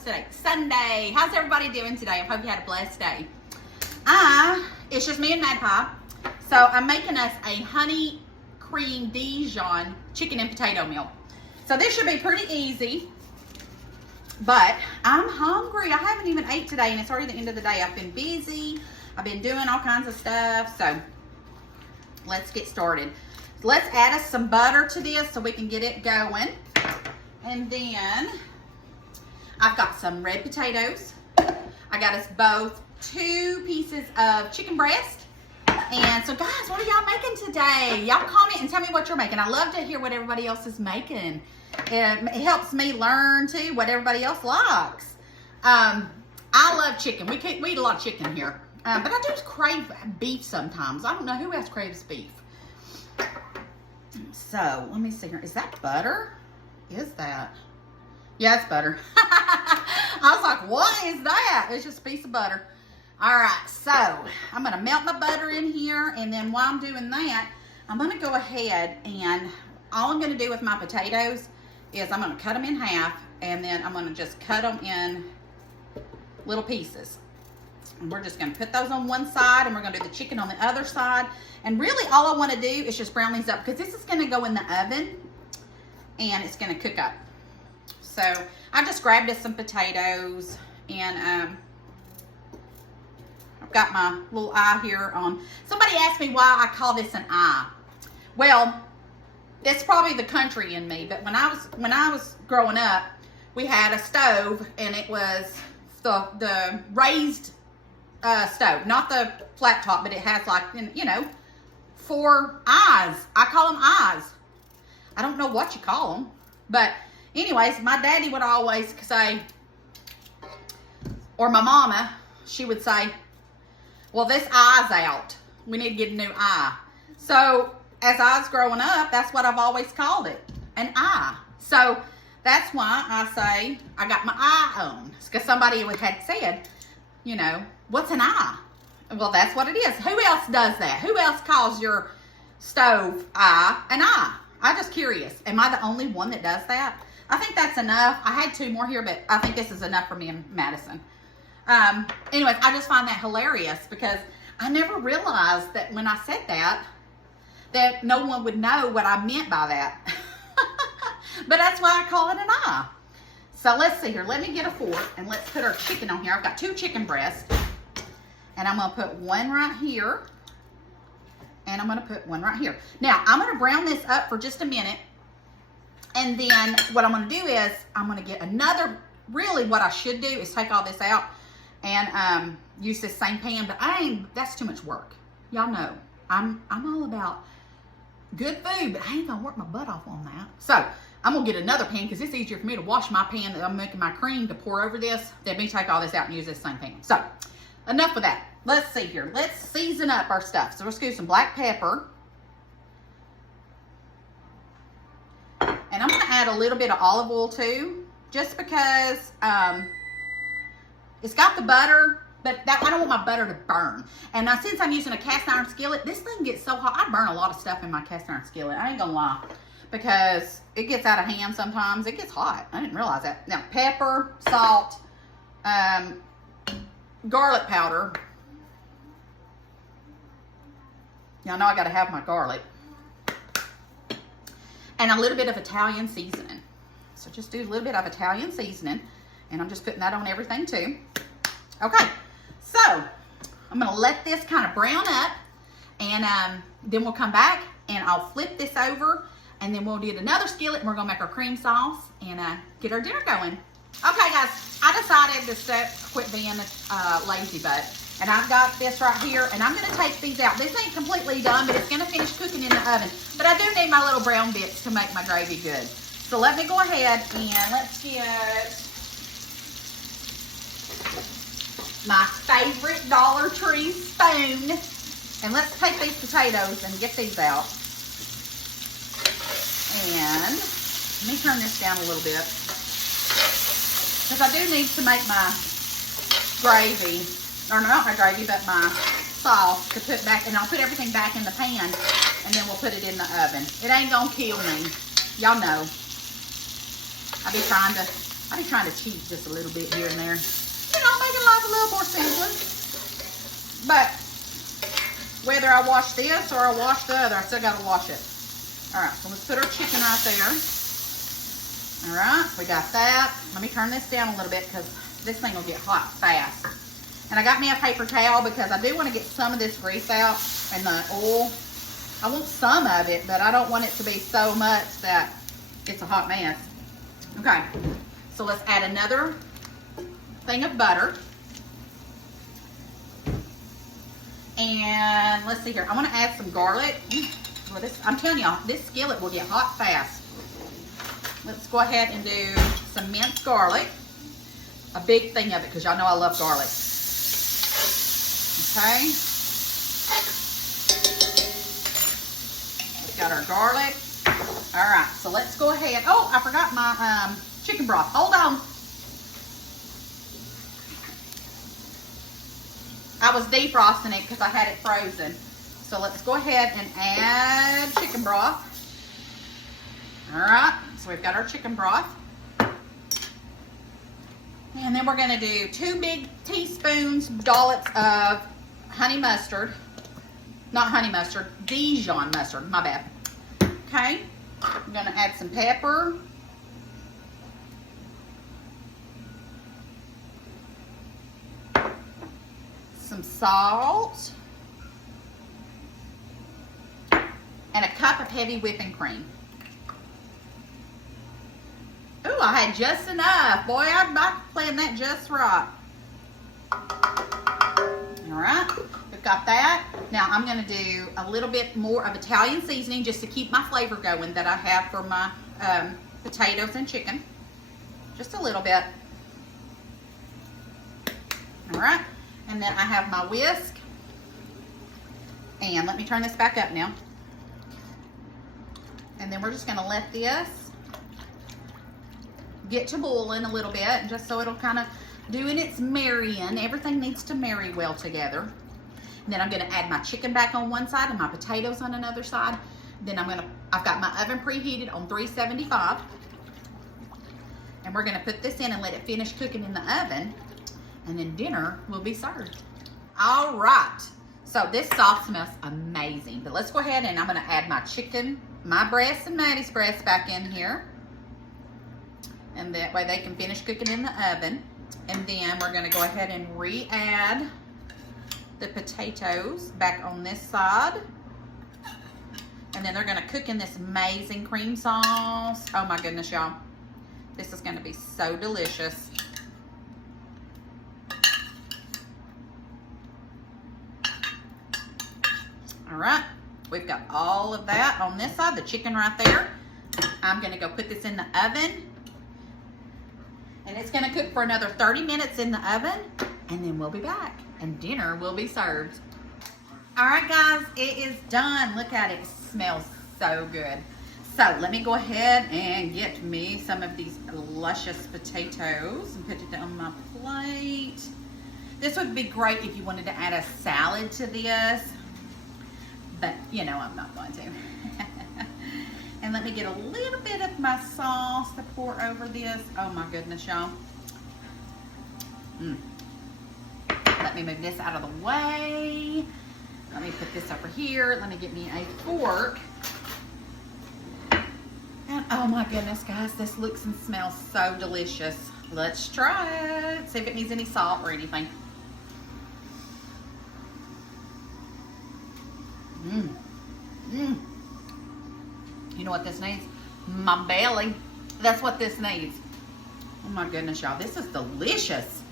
what's today? Sunday. How's everybody doing today? I hope you had a blessed day. It's just me and Magpie. So I'm making us a honey cream Dijon chicken and potato meal. So this should be pretty easy, but I'm hungry. I haven't even ate today and it's already the end of the day. I've been busy. I've been doing all kinds of stuff. So let's get started. Let's add us some butter to this so we can get it going. And then I've got some red potatoes. I got us both 2 pieces of chicken breast. And so guys, what are y'all making today? Y'all comment and tell me what you're making. I love to hear what everybody else is making. It helps me learn too what everybody else likes. I love chicken. We eat a lot of chicken here. But I do crave beef sometimes. I don't know who else craves beef. So let me see here. Is that butter? Is that? Yeah, it's butter. I was like, what is that? It's just a piece of butter. All right, so I'm gonna melt my butter in here, and then while I'm doing that, I'm gonna go ahead and all I'm gonna do with my potatoes is I'm gonna cut them in half, and then I'm gonna just cut them in little pieces. And we're just gonna put those on one side, and we're gonna do the chicken on the other side. And really all I wanna do is just brown these up, because this is gonna go in the oven, and it's gonna cook up. So I just grabbed us some potatoes, and I've got my little eye here on. Somebody asked me why I call this an eye. Well, it's probably the country in me, but when I was growing up, we had a stove, and it was the raised stove, not the flat top, but it has, like, you know, 4 eyes. I call them eyes. I don't know what you call them, but anyways, my daddy would always say, or my mama, she would say, well, this eye's out. We need to get a new eye. So as I was growing up, that's what I've always called it, an eye. So that's why I say I got my eye on, because somebody had said, you know, what's an eye? Well, that's what it is. Who else does that? Who else calls your stove eye an eye? I'm just curious. Am I the only one that does that? I think that's enough. I had 2 more here, but I think this is enough for me and Madison. Anyways, I just find that hilarious, because I never realized that when I said that no one would know what I meant by that. But that's why I call it an eye. So let's see here. Let me get a fork, and let's put our chicken on here. I've got 2 chicken breasts, and I'm going to put one right here, and I'm going to put one right here. Now, I'm going to brown this up for just a minute, and then what I'm going to do is I'm going to get another, really what I should do is take all this out and use this same pan, but that's too much work. Y'all know, I'm all about good food, but I ain't going to work my butt off on that. So I'm going to get another pan, because it's easier for me to wash my pan that I'm making my cream to pour over this than me take all this out and use this same pan. So enough of that. Let's see here. Let's season up our stuff. So let's do some black pepper. And I'm going to add a little bit of olive oil too, just because it's got the butter, but I don't want my butter to burn. And now, since I'm using a cast iron skillet, this thing gets so hot. I burn a lot of stuff in my cast iron skillet. I ain't going to lie, because it gets out of hand sometimes. It gets hot. I didn't realize that. Now, pepper, salt, garlic powder. Y'all know I got to have my garlic. And a little bit of Italian seasoning. So just do a little bit of Italian seasoning. And I'm just putting that on everything too. Okay. So I'm going to let this kind of brown up. And then we'll come back and I'll flip this over. And then we'll do another skillet, and we're going to make our cream sauce and get our dinner going. Okay, guys. I decided to quit being a lazy butt. And I've got this right here, and I'm going to take these out. This ain't completely done, but it's going to finish cooking in the oven. But I do need my little brown bits to make my gravy good. So let me go ahead and let's get my favorite Dollar Tree spoon. And let's take these potatoes and get these out. And let me turn this down a little bit, because I do need to make my gravy. Or not my gravy, but my sauce to put back, and I'll put everything back in the pan, and then we'll put it in the oven. It ain't gonna kill me. Y'all know. I be trying to I be trying to cheat just a little bit here and there. You know, making life a little more simpler. But whether I wash this or I wash the other, I still got to wash it. All right, so let's put our chicken right there. All right, we got that. Let me turn this down a little bit because this thing will get hot fast. And I got me a paper towel because I do want to get some of this grease out and the oil. I want some of it, but I don't want it to be so much that it's a hot mess. Okay, so let's add another thing of butter. And let's see here. I want to add some garlic. Well, I'm telling y'all, this skillet will get hot fast. Let's go ahead and do some minced garlic. A big thing of it, because y'all know I love garlic. Okay. We've got our garlic. All right, so let's go ahead. Oh, I forgot my chicken broth. Hold on. I was defrosting it because I had it frozen. So let's go ahead and add chicken broth. All right, so we've got our chicken broth. And then we're gonna do 2 big teaspoons, dollops of honey mustard. Not honey mustard, Dijon mustard, my bad. Okay, I'm gonna add some pepper. Some salt. And a cup of heavy whipping cream. Ooh, I had just enough. Boy, I'm playing that just right. All right, we've got that. Now I'm gonna do a little bit more of Italian seasoning just to keep my flavor going that I have for my potatoes and chicken. Just a little bit. All right, and then I have my whisk. And let me turn this back up now. And then we're just gonna let this get to boiling a little bit, just so it'll kind of doing its marrying. Everything needs to marry well together. And then I'm gonna add my chicken back on one side and my potatoes on another side. Then I've got my oven preheated on 375. And we're gonna put this in and let it finish cooking in the oven. And then dinner will be served. All right, so this sauce smells amazing. But let's go ahead and I'm gonna add my chicken, my breast and Maddie's breast back in here. And that way they can finish cooking in the oven. And then we're gonna go ahead and re-add the potatoes back on this side. And then they're gonna cook in this amazing cream sauce. Oh my goodness, y'all. This is gonna be so delicious. All right, we've got all of that on this side, the chicken right there. I'm gonna go put this in the oven. And it's gonna cook for another 30 minutes in the oven, and then we'll be back, and dinner will be served. All right, guys, it is done. Look at it, it smells so good. So let me go ahead and get me some of these luscious potatoes and put it on my plate. This would be great if you wanted to add a salad to this, but you know I'm not going to. And let me get a little bit of my sauce to pour over this. Oh my goodness, y'all. Let me move this out of the way. Let me put this over here. Let me get me a fork. And oh my goodness, guys, this looks and smells so delicious. Let's try it. See if it needs any salt or anything. You know what this needs? My belly. That's what this needs. Oh my goodness, y'all. This is delicious.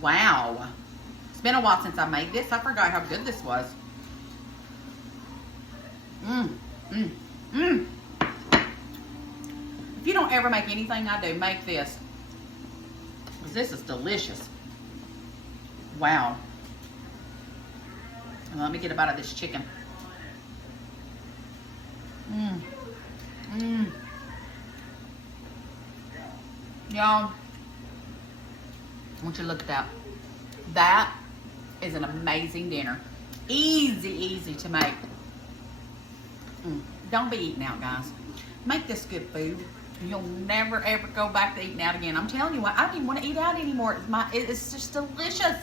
Wow. It's been a while since I made this. I forgot how good this was. If you don't ever make anything I do, make this. Because this is delicious. Wow. And let me get a bite of this chicken. Y'all, I want you to look at that. That is an amazing dinner. Easy to make. Don't be eating out, guys. Make this good food. You'll never ever go back to eating out again. I'm telling you what, I don't even want to eat out anymore. It's just delicious.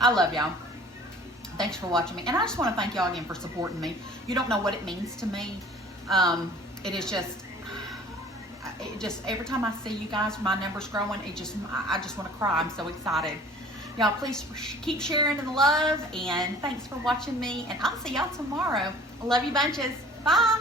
I love y'all. Thanks for watching me. And I just want to thank y'all again for supporting me. You don't know what it means to me. It is just every time I see you guys, my numbers growing, I just want to cry. I'm so excited. Y'all, please keep sharing the love, and thanks for watching me, and I'll see y'all tomorrow. I love you bunches. Bye.